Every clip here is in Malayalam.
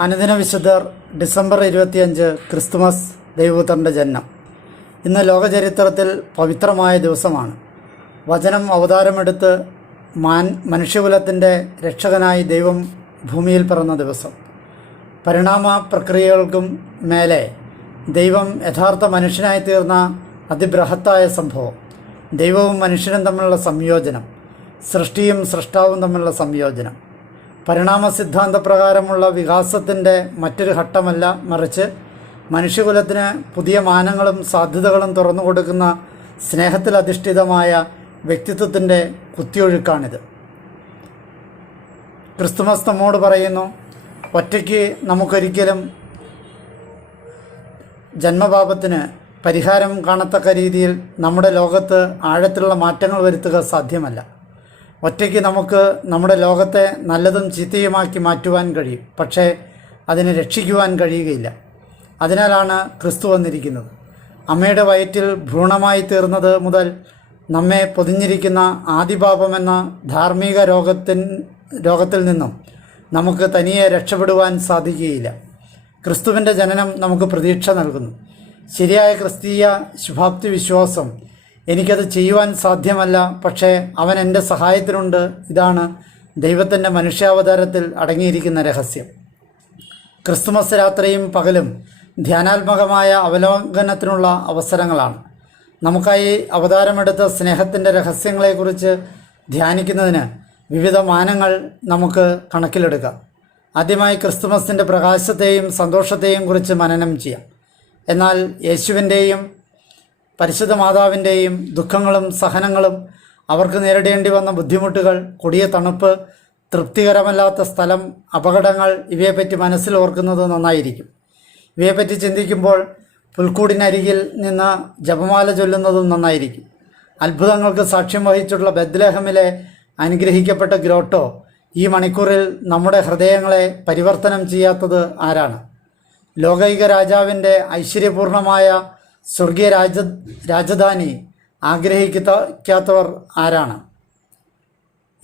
അനുദിന വിശുദ്ധർ ഡിസംബർ ഇരുപത്തിയഞ്ച് ക്രിസ്തുമസ് ദൈവപുത്രന്റെ ജന്മം. ഇന്ന് ലോകചരിത്രത്തിൽ പവിത്രമായ ദിവസമാണ്. വചനം അവതാരമെടുത്ത് മാൻ മനുഷ്യകുലത്തിന്റെ രക്ഷകനായി ദൈവം ഭൂമിയിൽ പിറന്ന ദിവസം. പരിണാമ പ്രക്രിയകൾക്കും മേലെ ദൈവം യഥാർത്ഥ മനുഷ്യനായി തീർന്ന അതിബൃഹത്തായ സംഭവം. ദൈവവും മനുഷ്യനും തമ്മിലുള്ള സംയോജനം. സൃഷ്ടിയും സൃഷ്ടാവും തമ്മിലുള്ള സംയോജനം. പരിണാമ സിദ്ധാന്തപ്രകാരമുള്ള വികാസത്തിന്റെ മറ്റൊരു ഘട്ടമല്ല മറിച്ച് മനുഷ്യകുലത്തിന് പുതിയ മാനങ്ങളും സാധ്യതകളും തുറന്നു കൊടുക്കുന്ന സ്നേഹത്തിലധിഷ്ഠിതമായ വ്യക്തിത്വത്തിന്റെ കുത്തിയൊഴുക്കാണിത്. ക്രിസ്തുമസ് നമ്മോട് പറയുന്നു ഒറ്റയ്ക്ക് നമുക്കൊരിക്കലും ജന്മപാപത്തിന് പരിഹാരം കാണത്തക്ക രീതിയിൽ നമ്മുടെ ലോകത്ത് ആഴത്തിലുള്ള മാറ്റങ്ങൾ വരുത്തുക സാധ്യമല്ല. ഒറ്റയ്ക്ക് നമുക്ക് നമ്മുടെ ലോകത്തെ നല്ലതും ചീത്തയുമാക്കി മാറ്റുവാൻ കഴിയും. പക്ഷേ അതിനെ രക്ഷിക്കുവാൻ കഴിയുകയില്ല. അതിനാലാണ് ക്രിസ്തു വന്നിരിക്കുന്നത്. അമ്മയുടെ വയറ്റിൽ ഭ്രൂണമായി തീർന്നത് മുതൽ നമ്മെ പൊതിഞ്ഞിരിക്കുന്ന ആദിപാപമെന്ന ധാർമ്മിക രോഗത്തിൻ രോഗത്തിൽ നിന്നും നമുക്ക് തനിയെ രക്ഷപ്പെടുവാൻ സാധിക്കുകയില്ല. ക്രിസ്തുവിന്റെ ജനനം നമുക്ക് പ്രതീക്ഷ നൽകുന്നു. ശരിയായ ക്രിസ്തീയ ശുഭാപ്തി വിശ്വാസം എനിക്കത് ചെയ്യുവാൻ സാധ്യമല്ല പക്ഷേ അവൻ എന്റെ സഹായത്തിനുണ്ട്. ഇതാണ് ദൈവത്തിന്റെ മനുഷ്യാവതാരത്തിൽ അടങ്ങിയിരിക്കുന്ന രഹസ്യം. ക്രിസ്തുമസ് രാത്രിയും പകലും ധ്യാനാത്മകമായ അവലോകനത്തിനുള്ള അവസരങ്ങളാണ്. നമുക്കായി അവതാരമെടുത്ത സ്നേഹത്തിന്റെ രഹസ്യങ്ങളെക്കുറിച്ച് ധ്യാനിക്കുന്നതിന് വിവിധ മാനങ്ങൾ നമുക്ക് കണക്കിലെടുക്കാം. ആദ്യമായി ക്രിസ്തുമസിന്റെ പ്രകാശത്തെയും സന്തോഷത്തെയും കുറിച്ച് മനനം ചെയ്യാം. എന്നാൽ യേശുവിന്റെയും പരിശുദ്ധ മാതാവിന്റെയും ദുഃഖങ്ങളും സഹനങ്ങളും അവർക്ക് നേരിടേണ്ടി വന്ന ബുദ്ധിമുട്ടുകൾ കൊടിയ തണുപ്പ് തൃപ്തികരമല്ലാത്ത സ്ഥലം അപകടങ്ങൾ ഇവയെപ്പറ്റി മനസ്സിൽ ഓർക്കുന്നത് നന്നായിരിക്കും. ഇവയെപ്പറ്റി ചിന്തിക്കുമ്പോൾ പുൽക്കൂടിനരികിൽ നിന്ന് ജപമാല ചൊല്ലുന്നതും നന്നായിരിക്കും. അത്ഭുതങ്ങൾക്ക് സാക്ഷ്യം വഹിച്ചിട്ടുള്ള ബദ്ലഹമിലെ അനുഗ്രഹിക്കപ്പെട്ട ഗ്രോട്ടോ ഈ മണിക്കൂറിൽ നമ്മുടെ ഹൃദയങ്ങളെ പരിവർത്തനം ചെയ്യാത്തത് ആരാണ്? ലോകൈക രാജാവിന്റെ ഐശ്വര്യപൂർണമായ സ്വർഗീയ രാജ രാജധാനി ആഗ്രഹിക്കാത്തവർ ആരാണ്?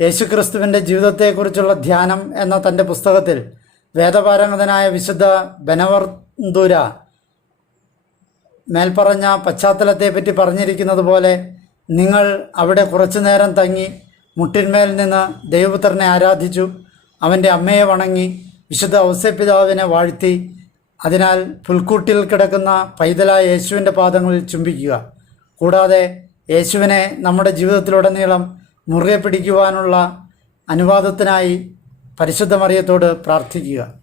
യേശുക്രിസ്തുവിന്റെ ജീവിതത്തെക്കുറിച്ചുള്ള ധ്യാനം എന്ന തന്റെ പുസ്തകത്തിൽ വേദപാരംഗതനായ വിശുദ്ധ ബനവർദൂര മേൽപ്പറഞ്ഞ പശ്ചാത്തലത്തെപ്പറ്റി പറഞ്ഞിരിക്കുന്നത് പോലെ നിങ്ങൾ അവിടെ കുറച്ചു നേരം തങ്ങി മുട്ടിന്മേൽ നിന്ന് ദൈവപുത്രനെ ആരാധിച്ചു അവന്റെ അമ്മയെ വണങ്ങി വിശുദ്ധ ഔസപിതാവിനെ വാഴ്ത്തി അതിനാൽ പുൽക്കൂട്ടിൽ കിടക്കുന്ന പൈതലായ യേശുവിന്റെ പാദങ്ങളിൽ ചുംബിക്കുക. കൂടാതെ യേശുവിനെ നമ്മുടെ ജീവിതത്തിലുടനീളം മുറുകെ പിടിക്കുവാനുള്ള അനുവാദത്തിനായി പരിശുദ്ധമറിയത്തോട് പ്രാർത്ഥിക്കുക.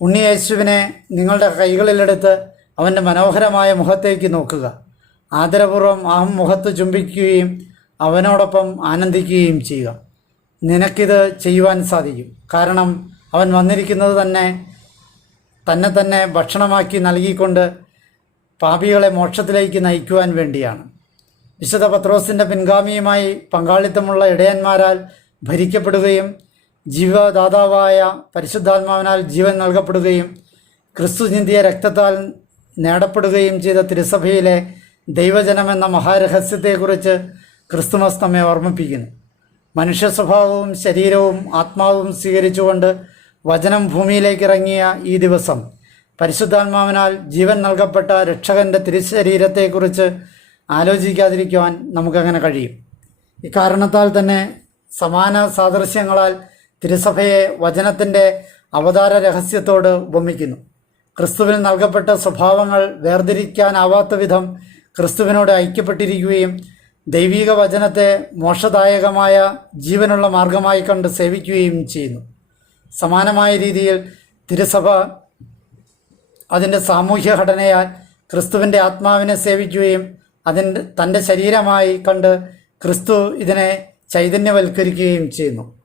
ഉണ്ണി യേശുവിനെ നിങ്ങളുടെ കൈകളിലെടുത്ത് അവന്റെ മനോഹരമായ മുഖത്തേക്ക് നോക്കുക. ആദരപൂർവം ആ മുഖത്ത് ചുംബിക്കുകയും അവനോടൊപ്പം ആനന്ദിക്കുകയും ചെയ്യുക. നിനക്കിത് ചെയ്യുവാൻ സാധിക്കും. കാരണം അവൻ വന്നിരിക്കുന്നത് തന്നെ തന്നെ തന്നെ ഭക്ഷണമാക്കി നൽകിക്കൊണ്ട് പാപികളെ മോക്ഷത്തിലേക്ക് നയിക്കുവാൻ വേണ്ടിയാണ്. വിശുദ്ധ പത്രോസിന്റെ പിൻഗാമിയുമായി പങ്കാളിത്തമുള്ള ഇടയന്മാരാൽ ഭരിക്കപ്പെടുകയും ജീവദാതാവായ പരിശുദ്ധാത്മാവിനാൽ ജീവൻ നൽകപ്പെടുകയും ക്രിസ്തു ചിന്തിയ രക്തത്താൽ നേടപ്പെടുകയും ചെയ്ത തിരുസഭയിലെ ദൈവജനമെന്ന മഹാരഹസ്യത്തെക്കുറിച്ച് ക്രിസ്തുമസ് നമ്മെ ഓർമ്മിപ്പിക്കുന്നു. മനുഷ്യ സ്വഭാവവും ശരീരവും ആത്മാവും സ്വീകരിച്ചുകൊണ്ട് വചനം ഭൂമിയിലേക്ക് ഇറങ്ങിയ ഈ ദിവസം പരിശുദ്ധാത്മാവിനാൽ ജീവൻ നൽകപ്പെട്ട രക്ഷകന്റെ തിരുശരീരത്തെക്കുറിച്ച് ആലോചിക്കാതിരിക്കുവാൻ നമുക്കങ്ങനെ കഴിയും. ഇക്കാരണത്താൽ തന്നെ സമാന സാദൃശ്യങ്ങളാൽ തിരുസഭയെ വചനത്തിന്റെ അവതാര രഹസ്യത്തോട് ഉപമിക്കുന്നു. ക്രിസ്തുവിന് നൽകപ്പെട്ട സ്വഭാവങ്ങൾ വേർതിരിക്കാനാവാത്ത വിധം ക്രിസ്തുവിനോട് ഐക്യപ്പെട്ടിരിക്കുകയും ദൈവിക വചനത്തെ മോക്ഷദായകമായ ജീവനുള്ള മാർഗമായി കണ്ട് സേവിക്കുകയും ചെയ്യുന്നു. സമാനമായ രീതിയിൽ തിരുസഭ അതിന്റെ സാമൂഹ്യ ഘടനയാൽ ക്രിസ്തുവിന്റെ ആത്മാവിനെ സേവിക്കുകയും അതിന്റെ തന്റെ ശരീരമായി കണ്ട് ക്രിസ്തു ഇതിനെ ചൈതന്യവൽക്കരിക്കുകയും ചെയ്യുന്നു.